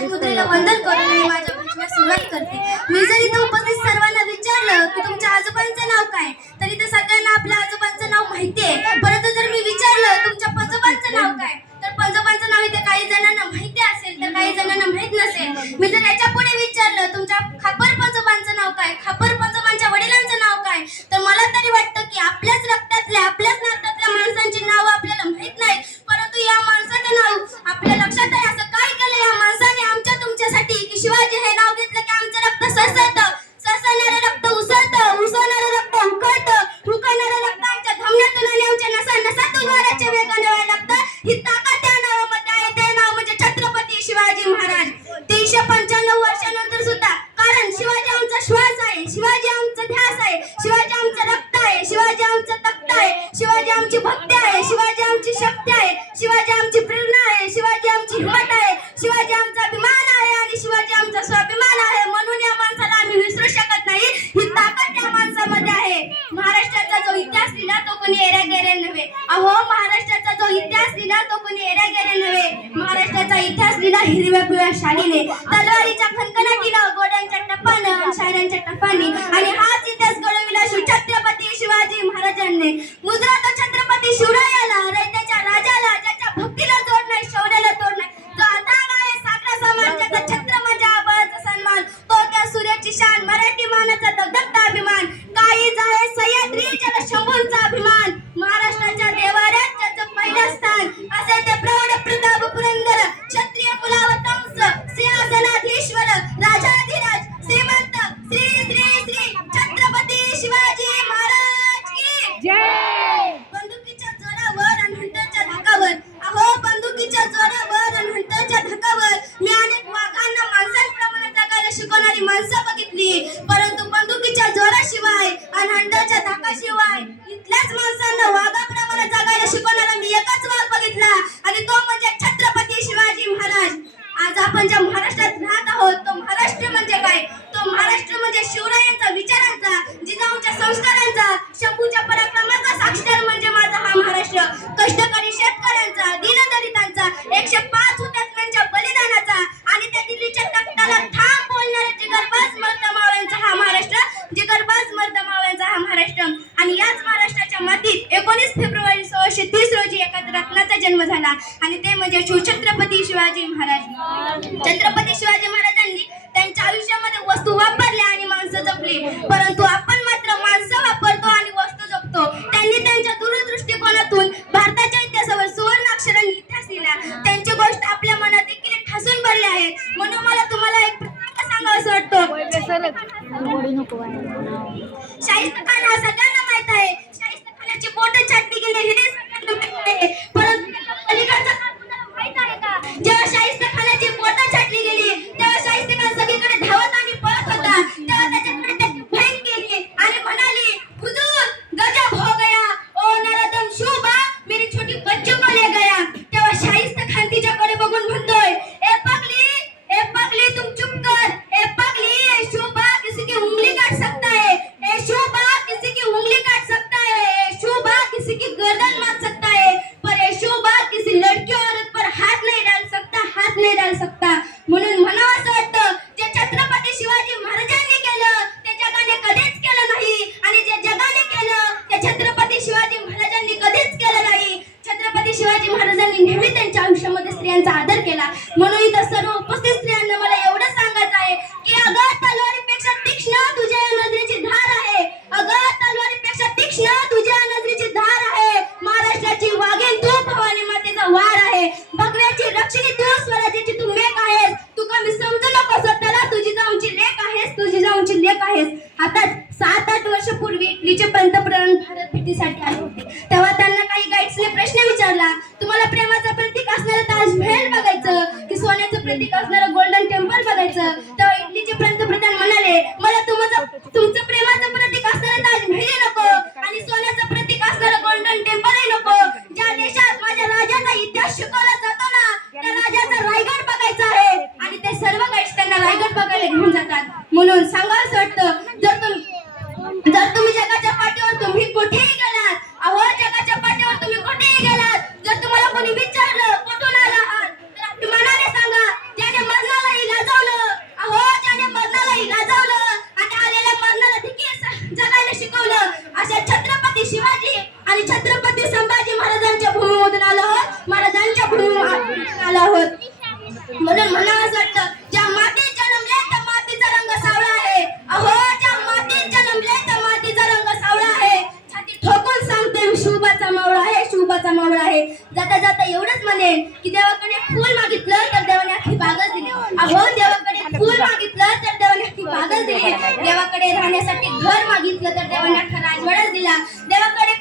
राजमुद्रेला वंदन करून मी माझ्या भाषणास सुरुवात करते. मी जर इथे उपस्थित सर्वांना विचारलं की तुमच्या आजोबांचं नाव काय, तर इथे सगळ्यांना आपल्या आजोबांचं नाव माहिती आहे. परंतु जर मी विचारलं तुमच्या पंजोबांचं नाव काय, तर पंजोबांचं नाव इथे काही जणांना माहिती असेल तर काही जणांना माहित नसेल. मी जर याच्या पुढे विचारलं तुमच्या खापर पंजोबांचं नाव काय, खापर पंजोबांच्या वडिलांचं नाव काय, तर मला तरी वाटतं की आपल्याच रक्तातल्या आपल्याच नात्यातल्या माणसांची नावं आपल्याला माहित नाहीत. परंतु या माणसाचं नाव आपल्या लक्षात आहे. असं काय केलं या माणसाने आमच्या तुमच्यासाठी की शिवाजी हे नाव घेतलं की आमचं रक्त सळसळतं, सळसळणारं रक्त उसळतं, उसळणारं रक्त उकळतं, उकळणारं रक्त आमच्या धमन्यातून आणि आमच्या नसातून वाऱ्याच्या वेगाने व्हायला लागतं. ही ताकद त्या नावामध्ये आहे. ते नाव म्हणजे छत्रपती शिवाजी महाराज. 395 वर्षानंतर सुद्धा, कारण शिवाजी आमचा श्वास आहे, शिवाजी आमचा ध्यास आहे, शिवाजी आमचं रक्त आहे, शिवाजी आमचं तख्त आहे, शिवाजी आमची भक्ती आहे, शिवाजी आमची शक्ती आहे, शिवाजी आमची प्रेरणा आहे, शिवाजी आमची हिंमत आहे, शिवाजी आमचा अभिमान आहे आणि शिवाजी आमचा स्वाभिमान आहे. म्हणून या माणसाला आम्ही विसरू शकत नाही. ही ताकद या माणसामध्ये आहे. महाराष्ट्राचा जो इतिहास लिहिला तो कोणी एऱ्यागेऱ्या नव्हे. अहो, महाराष्ट्राचा जो इतिहास लिहिला तो कोणी एऱ्यागेऱ्या नव्हे. महाराष्ट्राचा इतिहास लिहिला हिरव्या पिवळ्या शालीने, तलवारीच्या खणखणाटीनं, गोड्यांच्या टपानं, शायरांच्या टपानी, आणि हाच इतिहास घडविला छत्रपती शिवाजी महाराजांनी. मुद्रा तो छत्रपती शिवरायाला, रयतेच्या राजाला, ज्याच्या भक्तीला जोड नाही, शौर्याला तोड नाही, जो अथांग आहे साखरा समान, ज्याचा छत्र म्हणजे आबाळाचा सन्मान, तो त्या सूर्याची शान, मराठी मानाचा दगदगता अभिमान, काळीज आहे सह्याद्री, ज्याला शंभूंचा अभिमान, महाराष्ट्राच्या देवाऱ्यात ज्याचं पहिलं स्थान, असे ते प्रौढ प्रताप पुरंदर, क्षत्रिय कुलावतंस, सिंहासनाधीश्वर, राजाधिराज, श्रीमंत श्री श्री श्री छत्रपती शिवाजी महाराज की जय. बंदुकीच्या जोरावर आणि हंटरच्या धाकावर, अहो, बंदुकीच्या जोरावर आणि हंटरच्या धाकावर मी अनेक वाघांना माणसांप्रमाणे जगायला शिकवणारी माणसं बघितली. परंतु बंदुकीच्या जोराशिवाय आणि हंटरच्या धाकाशिवाय इथल्याच माणसांना वाघाप्रमाणे जगायला शिकवणारा मी एकच वाघ बघितला, आणि तो म्हणजे छत्रपती शिवाजी महाराज. आज आपण ज्या महाराष्ट्रात राहत आहोत, तो महाराष्ट्र म्हणजे काय? तो महाराष्ट्र म्हणजे शिवरायांचा, विचारांचा, जिजाऊंच्या संस्कारांचा, शंभूच्या पराक्रमाचा साक्षीदार म्हणजे माझा हा महाराष्ट्र. कष्टकरी शेतकऱ्यांचा, दीनदलितांचा, 105 हुतात्म्यांच्या बलिदानाचा आणि त्या दिल्लीच्या तख्ताला ठाम बोलणाऱ्या जिगरबाज मर्दमावळ्यांचा हा महाराष्ट्र, जिगरबाज मर्दमावळ्यांचा हा महाराष्ट्र. आणि याच महाराष्ट्राच्या मातीत 19 फेब्रुवारी 1630 रोजी एका रत्नाचा जन्म झाला, आणि ते म्हणजे शिवछत्रपती शिवाजी महाराज. छत्रपती शिवाजी महाराजांनी त्यांच्या आयुष्यामध्ये वस्तू वापरल्या आणि माणसं जपली, परंतु आपण मात्र माणसं वापरतो आणि वस्तू जपतो. त्यांनी त्यांच्या दूरदृष्टिकोनातून भारताच्या इतिहासावर सुवर्णाक्षरांनी इतिहास लिहिला. त्यांची गोष्ट आपल्या मनात देखील ठासून भरली आहे. म्हणून मला तुम्हाला एक प्रसंग सांगावासा वाटतो. शाहिस्ता खान हा सगळ्यांना माहित आहे. शाहिस्ता खानाची बोटं छाटली गेली हे सगळ्यांना माहित आहे. परंतु पलीकडचा काळ तुम्हाला माहित आहे का? जेव्हा शाहिस्ता खानाची बोटं छाटली गेली तेव्हा शाहिस्ता खान सगळीकडे धावत आणि पळत होता. तेव्हा त्याच्याकडे त्याची बहीण गेली आणि म्हणाली, हुजूर गजब हो गया, ओ नराधम शोभा, मेरी छोटी बच्चू को ले गया. तेव्हा शाहिस्ता खान तिच्याकडे बघून म्हणतोय, ए पगली तुम चुप कर. ए पगली, ए शोभा किसी की उंगली काट सकता है. ए शोभा किसी की उंगली काट सकता है. ए शोभा किसी की गर्दन मार सकता है, पर ए शोभा किसी लड़की औरत पर हाथ नहीं डाल सकता, हाथ नहीं डाल सकता. म्हणून म्हणावं असं वाटतं, जे छत्रपती शिवाजी महाराजांनी केलं ते जगाने कधीच केलं नाही, आणि जे जगाने केलं ते छत्रपती शिवाजी महाराजांनी कधीच केलं नाही. छत्रपती शिवाजी महाराजांनी नेहमी त्यांच्या आयुष्यामध्ये स्त्रियांचा आदर केला. म्हणून इथं सर्व उपस्थित स्त्रियांना मला एवढं सांगायचं आहे की अगं, तलवारीपेक्षा तीक्ष्ण तुझ्या नजरेची धार आहे. अगं, तलवारीपेक्षा तीक्ष्ण तुझ्या नजरेची धार आहे. महाराष्ट्राची वाघीण तू, भवानी मातेचा वार आहे. भगव्याची रक्षणी तू, स्वराज्याची तू मेक आहेस. तू कमी समजू नको स्वतःला, तुझी जाऊनची लेक आहेस, तुझी जाऊनची लेक आहेस. आता 7-8 वर्षापूर्वी इटलीचे पंतप्रधान भारत भेटीसाठी आले होते. तेव्हा त्यांना काही गाईड्सने प्रश्न विचारला, तुम्हाला प्रेमाचं प्रतीक असणारं ताजमहल बघायचं की सोन्याचं प्रतीक असणारं गोल्डन टेम्पल बघायचं? तेव्हा इटलीचे पंतप्रधान म्हणाले, मला तुमचं प्रेमाचं प्रतीक असणारं ताजमहल नको आणि सोन्याचं प्रतीक असणारं गोल्डन टेम्पलही नको. ज्या देशात माझ्या राजाचा इतिहास शिकवला जातो ना, त्या राजाचा रायगड बघायचा आहे. आणि ते सर्व गाईड्स त्यांना रायगड बघायला घेऊन जातात. म्हणून सांगावंसं वाटतं, जर तुम्ही जगाच्या पाठीवर तुम्ही कुठेही गेलात, अहो, जगाच्या पाठीवर तुम्ही कुठेही गेलात, जर तुम्हाला कोणी विचारलं कुठून आला आहात, तर अभिमानाने सांगा, ज्याने मरणाला म्हणेन की देवाकडे फूल मागितलं तर देवाने अख्खी बागच दिली. अहो देवाकडे फूल मागितलं तर देवाने अख्खी बागच दिली. देवाकडे राहण्यासाठी घर मागितलं तर देवाने अख्खा राजवाडाच दिला. देवाकडे